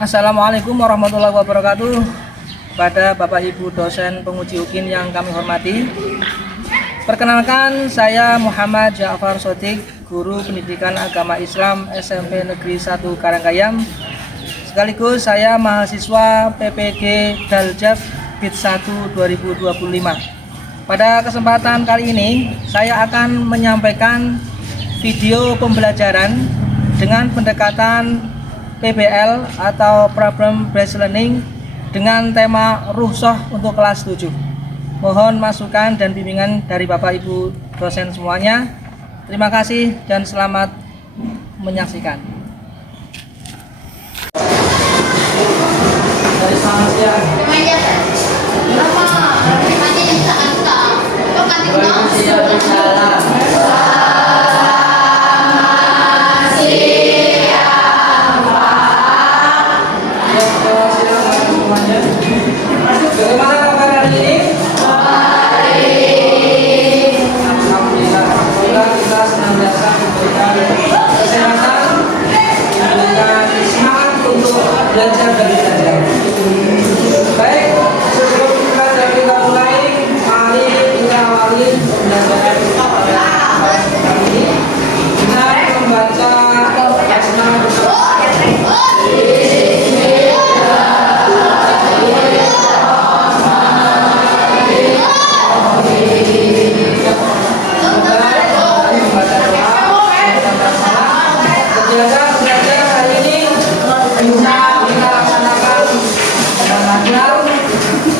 Assalamualaikum warahmatullahi wabarakatuh. Kepada Bapak Ibu dosen penguji UKIN yang kami hormati, perkenalkan saya Muhammad Ja'far Sodik, Guru Pendidikan Agama Islam SMP Negeri 1 Karanggayam. Sekaligus saya mahasiswa PPG Daljab BIT 1 2025. Pada kesempatan kali ini saya akan menyampaikan video pembelajaran dengan pendekatan PBL atau Problem Based Learning dengan tema rukhsah untuk kelas 7. Mohon masukan dan bimbingan dari Bapak Ibu dosen semuanya. Terima kasih dan selamat menyaksikan. Dari selamat siang. Bagaimana kabar hari ini? Alhamdulillah. Semoga kita senantiasa diberikan kesehatan, diberikan semangat untuk belajar dan belajar. Baik, sebelum kita mulai, mari kita awali pembelajaran kali ini. Kita membaca basmalah bersama.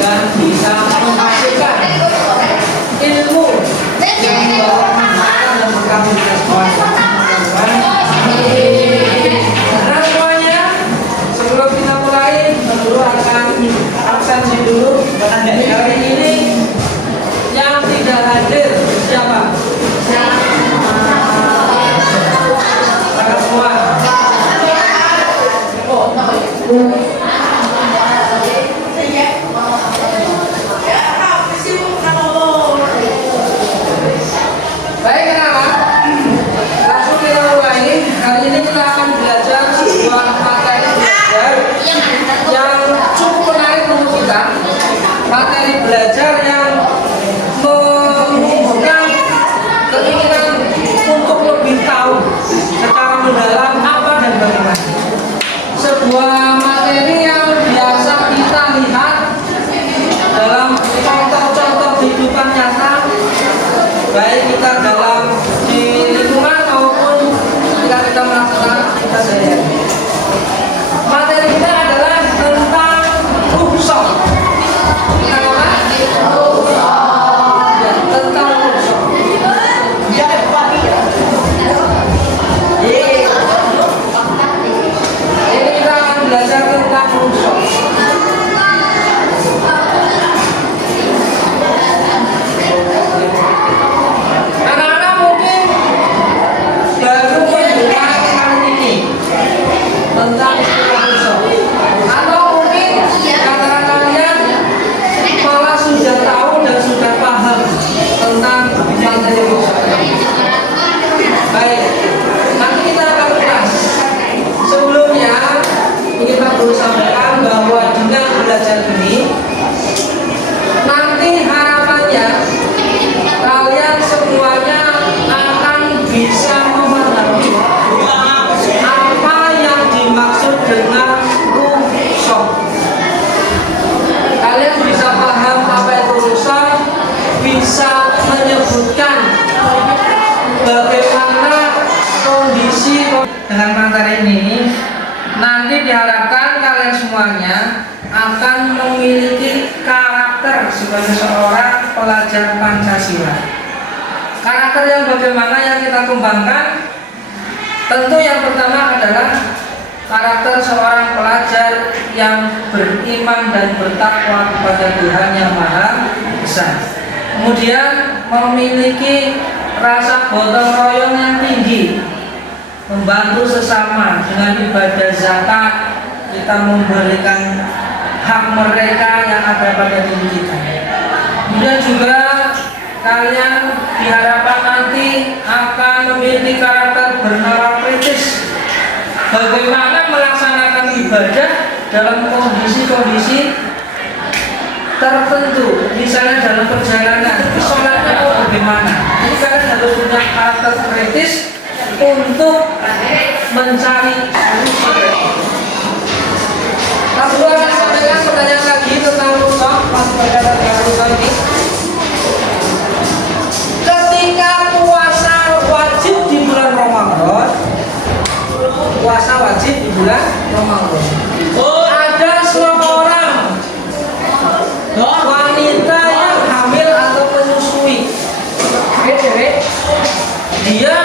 Dan bisa menghasilkan ilmu yang membawa manfaat dan berkah bagi semuanya. Karena semuanya, sebelum kita mulai, guru akan absensi dulu. Hari ini yang tidak hadir siapa? Kakak semua. Baik, anak-anak, langsung kita mulai. Hari ini kita akan belajar sebuah materi belajar yang cukup menarik untuk kita. Materi belajar yang menumbuhkan keinginan untuk lebih tahu secara mendalam apa dan bagaimana. Sebuah materi yang biasa kita lihat dalam contoh-contoh kehidupan nyata, baik kita dalam di lingkungan maupun ketika kita melakukan aktivitas sehari-hari. Materi kita adalah tentang rukhsah. Tentang apa? Rukhsah. Ya, tentang rukhsah. Ini kita akan belajar tentang rukhsah. Anak-anak mungkin baru mendengar kali ini tentang istilah rukhsah, atau mungkin antara kalian malah sudah tahu dan sudah paham tentang materi rukhsah. Baik, nanti kita akan ulas. Sebelumnya ingin Pak Guru sampaikan bahwa dengan belajar ini nanti harapannya kalian semuanya akan bisa memahami apa yang dimaksud dengan rukhsah. Kalian bisa paham apa itu rukhsah, bisa menyebutkan bagaimana kondisi dengan materi ini. Nanti diharapkan kalian semuanya akan memiliki karakter sebagai seorang pelajar Pancasila. Karakter yang bagaimana yang kita kembangkan? Tentu yang pertama adalah karakter seorang pelajar yang beriman dan bertakwa kepada Tuhan Yang Maha Esa. Kemudian memiliki rasa gotong royong yang tinggi, membantu sesama dengan ibadah zakat, kita memberikan hak mereka yang ada pada diri kita. Kemudian juga kalian diharapkan nanti akan memiliki karakter bernalar kritis. Bagaimana melaksanakan ibadah dalam kondisi-kondisi tertentu, misalnya dalam perjalanan, sholatnya bagaimana? Jadi kalian harus punya karakter kritis untuk mencari solusi. Aku akan sampaikan pertanyaan lagi tentang rusak, masih berkaitan dengan rusak ini. Ketika puasa wajib di bulan Ramadan, puasa wajib di bulan Ramadan. Ada seorang wanita yang hamil atau menyusui, dia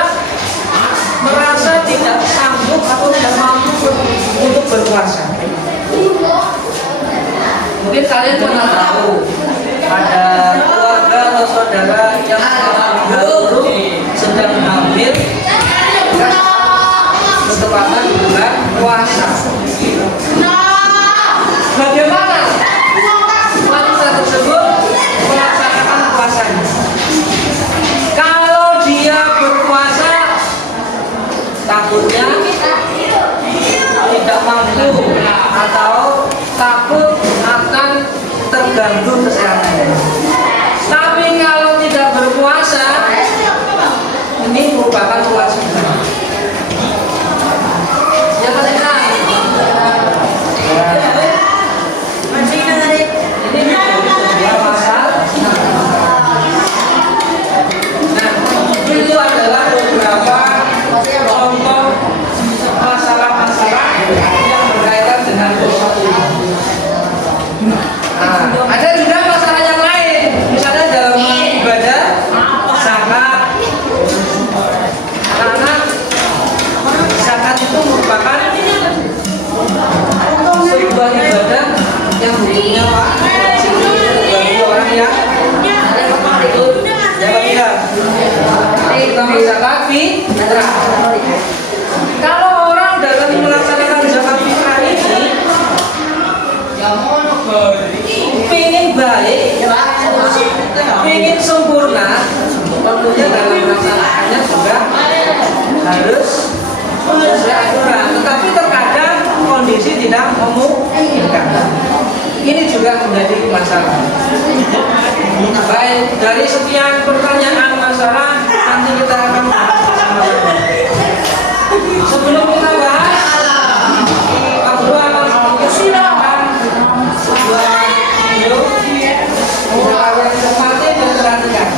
merasa tidak sanggup atau tidak mampu untuk berpuasa. Mungkin kalian pernah tahu ada keluarga atau saudara yang baru sedang hamil bertepatan di bulan puasa. Bagaimana wanita tersebut melaksanakan puasanya? Kalau dia berpuasa, takutnya tidak mampu atau takut akan terganggu kesehatannya. Tapi kalau tidak berpuasa, ini merupakan kewajiban. Ya Pak Sekda. Ini sebuah masalah. Nah, itu adalah beberapa contoh masalah-masalah yang berkaitan dengan dosa ini. Nah, ada juga masalah yang lain, misalnya dalam ibadah zakat. Karena zakat itu merupakan sebuah ibadah yang hukumnya wajib bagi orang yang ikut zakat. Kita zakat fitrah. Kalau orang dalam melaksanakan zakat fitrah ini ingin baik, ingin sempurna, tentunya dalam melaksanakannya juga harus sesuai aturan. Tetapi terkadang kondisi tidak memungkinkan. Ini juga menjadi masalah. Baik, dari sekian pertanyaan masalah, nanti kita akan bahas bersama-sama. Sebelum kita bahas, Pak Guru akan mempersilakan sebuah video untuk kalian cermati dan perhatikan.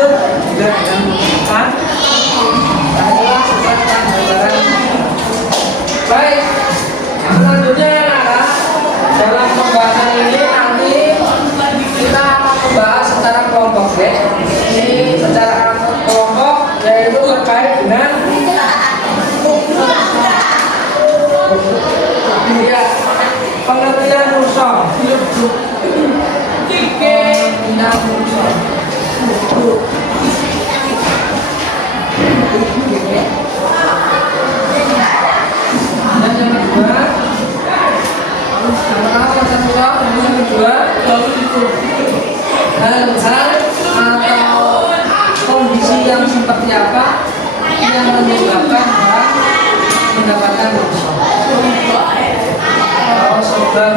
lanjut juga dengan mengumpulkan. Inilah sifat pembelajaran. Baik, selanjutnya adalah dalam pembahasan ini nanti kita akan membahas secara kelompok ya. Ini secara kelompok yaitu terkait dengan ya, pengertian musuh. Pengertian musuh. Dan yang kedua, yang kedua hal-hal atau kondisi yang seperti apa yang menyebabkan orang mendapatkan dosa. Kalau sebab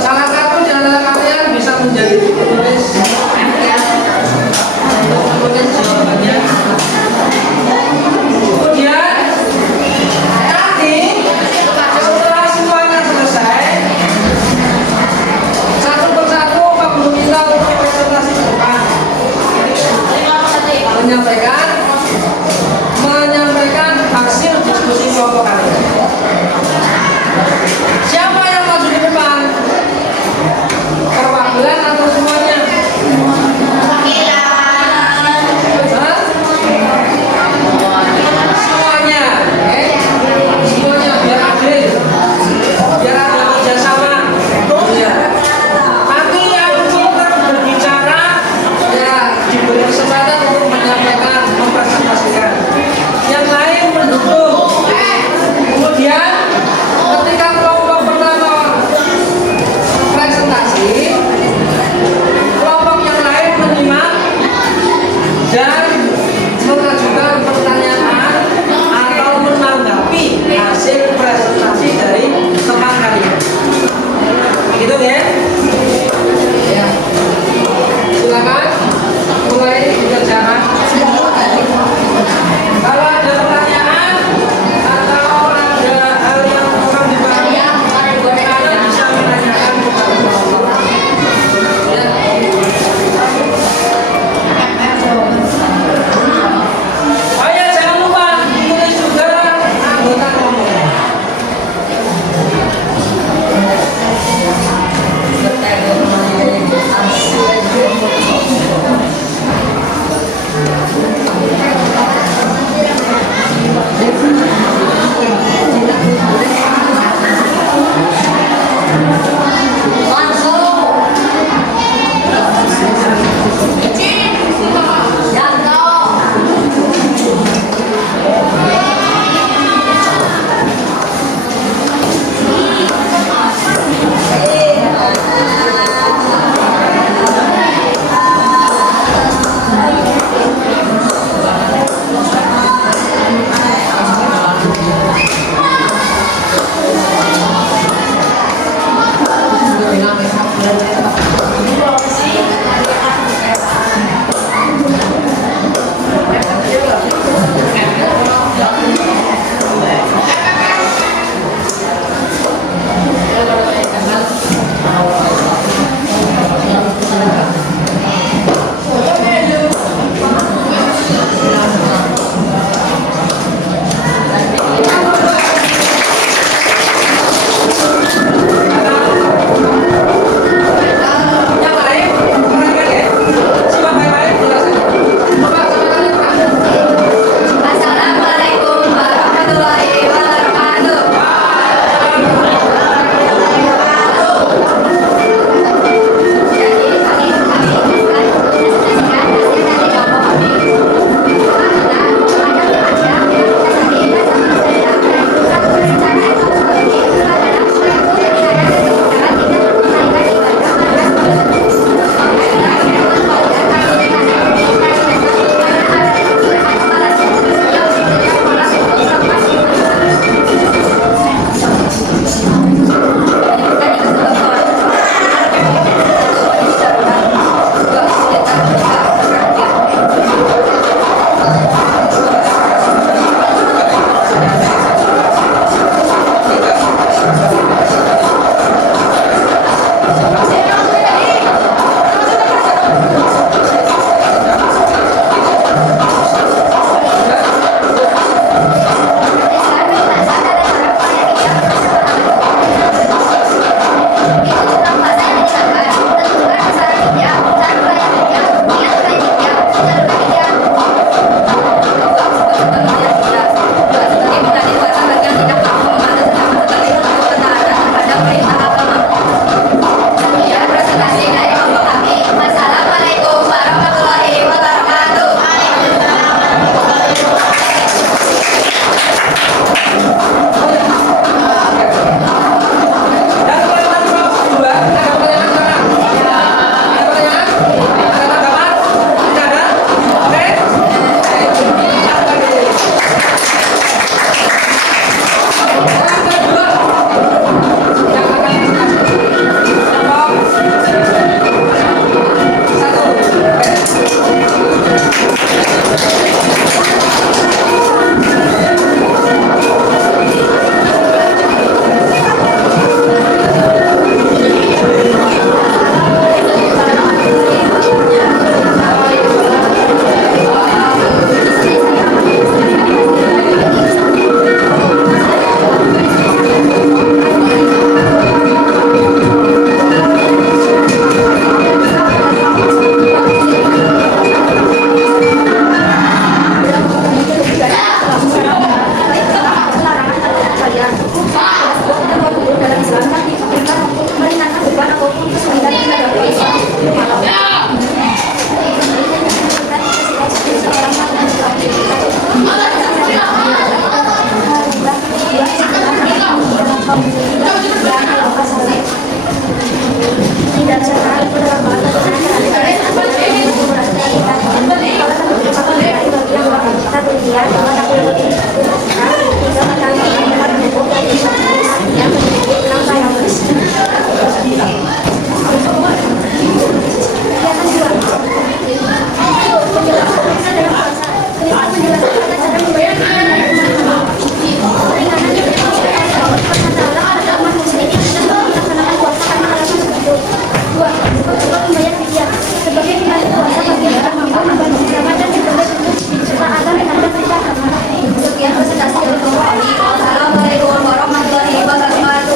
salah satu di antara kalian bisa menjadi penulis untuk menulis jawabannya. Kemudian nanti setelah semuanya selesai, satu persatu Pak Guru minta untuk presentasi ke depan, menyampaikan hasil diskusi kelompok kalian. Assalamualaikum warahmatullahi wabarakatuh.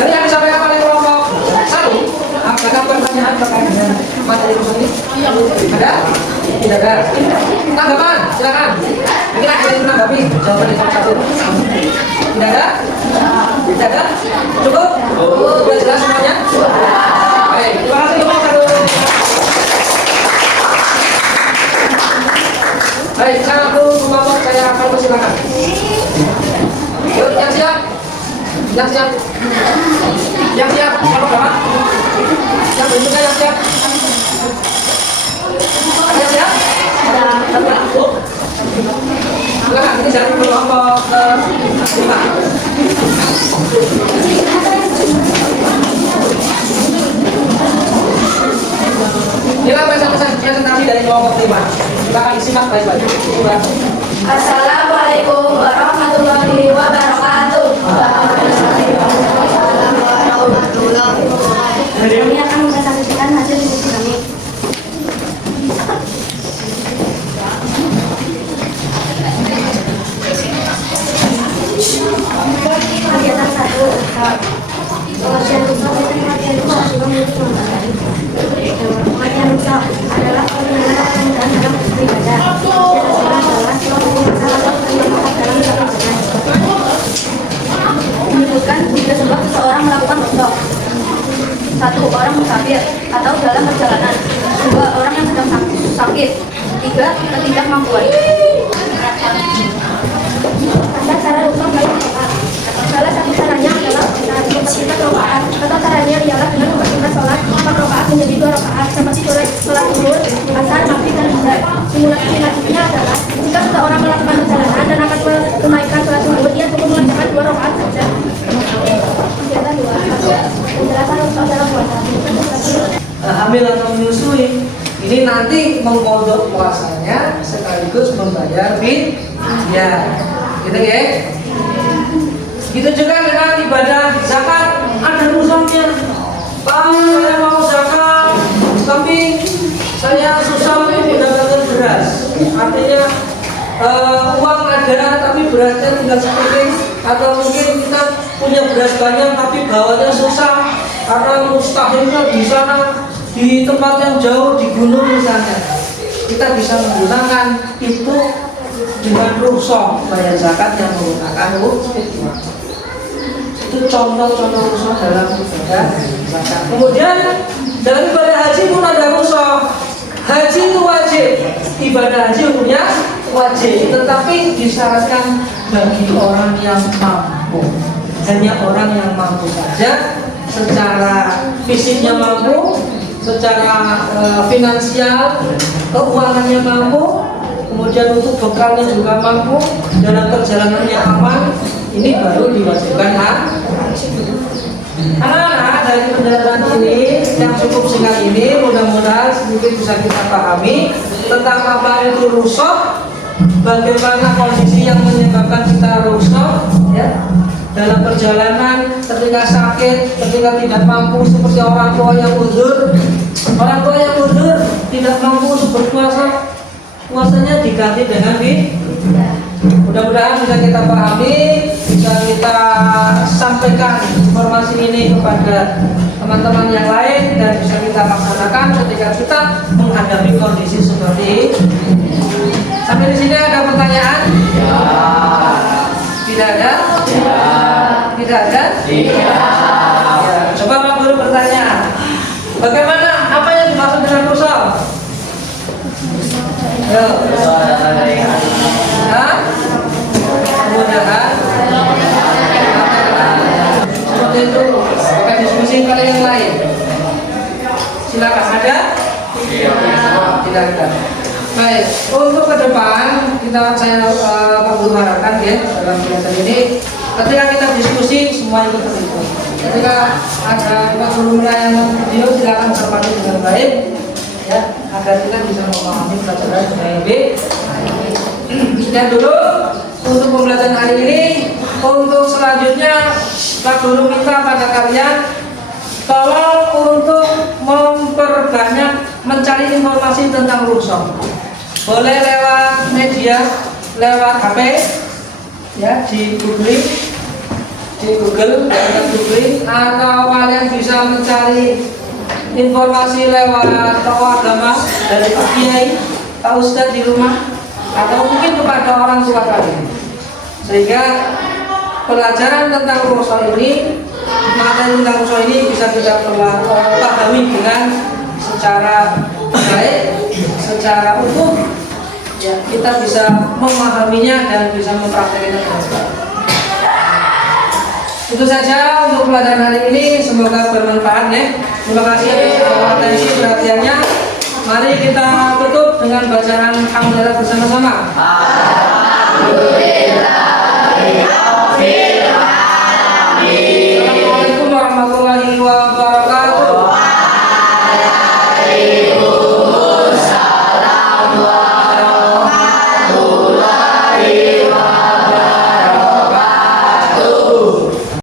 Dari yang disampaikan oleh kelompok 1, apakah pertanyaan terkait dengan materi ini? Ada? Tidak ada. Tanggapan, silakan. Mungkin ada yang menanggapi jawaban di kelompok 1. Tidak ada? Tidak ada? Cukup? Sudah jelas semuanya? Baik, terima kasih kelompok 1. Baik, satu kelompok saya akan persilakan. Yuk, yang siap? Yang siap? Yang siap? Kelompok berapa? Yang berikutnya yang siap? Ada yang siap? Silakan, ini jadi kelompok ke-5. Inilah pesan-pesan presentasi dari kelompok 5. Silakan disimak baik-baik. Assalamualaikum warahmatullahi wabarakatuh. Kami akan mempresentasikan hasil diskusi kami. Kegiatan 1, pengertian rusak. Pengertian rusak juga memiliki manfaat. Pengertian rusak adalah penggunaan penggunaan dalam beribadah. Menyebutkan tiga sebab seseorang melakukan rusak. 1. Orang musafir atau dalam perjalanan. 2. Orang yang sedang sakit. 3. Ketidakmampuan. Ada cara rusak dalam sholat. Salah satu caranya adalah mempersingkat rakaat. Atau caranya ialah dengan mempersingkat sholat 4 rakaat menjadi 2 rakaat seperti sholat zuhur, asar, maghrib, dan isya. Simulasinya adalah jika seseorang melakukan perjalanan dan akan menunaikan sholat zuhur, dia cukup mengerjakan 2 rakaat saja. Kegiatan 2. Penjelasan rusak dalam puasa. Hamil atau menyusui ini nanti mengkodok puasanya sekaligus membayar fidyah. Gitu ya. Gitu juga dengan ibadah zakat, ada rusaknya. Pak, saya mau zakat, tapi saya susah untuk mendapatkan beras. Artinya uang ada, tapi berasnya tinggal sedikit. Atau mungkin kita punya beras banyak, tapi bawanya susah karena mustahilnya di sana, di tempat yang jauh, di gunung misalnya. Kita bisa menggunakan itu dengan rukhsah bayar zakat yang menggunakan fidyah. Itu contoh-contoh rukhsah dalam ibadah zakat. Kemudian dalam ibadah haji pun ada rukhsah. Haji itu wajib, ibadah haji hukumnya wajib, tetapi disyaratkan bagi orang yang mampu. Hanya orang yang mampu saja, secara fisiknya mampu, secara finansial, keuangannya mampu, kemudian untuk bekalnya juga mampu, dalam perjalanannya aman, ini baru diwajibkan haji. Anak-anak, dari penjelasan ini yang cukup singkat ini, mudah-mudahan sedikit bisa kita pahami tentang apa itu rukhsah, bagaimana kondisi yang menyebabkan kita rukhsah, ya, dalam perjalanan, ketika sakit, ketika tidak mampu, seperti orang tua yang uzur. Orang tua yang uzur tidak mampu berpuasa, puasanya diganti dengan fidyah. Mudah-mudahan bisa kita pahami, bisa kita sampaikan informasi ini kepada teman-teman yang lain, dan bisa kita laksanakan ketika kita menghadapi kondisi seperti ini. Sampai di sini ada pertanyaan? Ya. Tidak ada? Ya. Tidak ada? Tidak. Ya. Coba Pak Guru bertanya, bagaimana, apa yang dimaksud dengan rukhsah? saya Pak Guru harapkan ya dalam kegiatan ini, ketika kita diskusi semua ikut terlibat. Ketika ada Pak Guru melayani video, silakan cermati dengan baik ya, agar kita bisa memahami pelajaran dengan lebih. Sekian dulu untuk pembelajaran hari ini. Untuk selanjutnya Pak Guru minta pada kalian tolong untuk memperbanyak mencari informasi tentang rukshoh. Boleh lewat media, lewat HP ya, di Google, atau kalian bisa mencari informasi lewat tokoh agama dari Pak Kiai, Pak Ustadz di rumah, atau mungkin kepada orang tua kalian, sehingga pelajaran tentang rukshoh ini, materi tentang rukshoh ini bisa kita pahami dengan secara baik, secara utuh ya, kita bisa memahaminya dan bisa mempraktikkannya dengan baik. Itu saja untuk pelajaran hari ini, semoga bermanfaat ya. Terima kasih atas atensi perhatiannya. Mari kita tutup dengan bacaan hamdalah bersama-sama.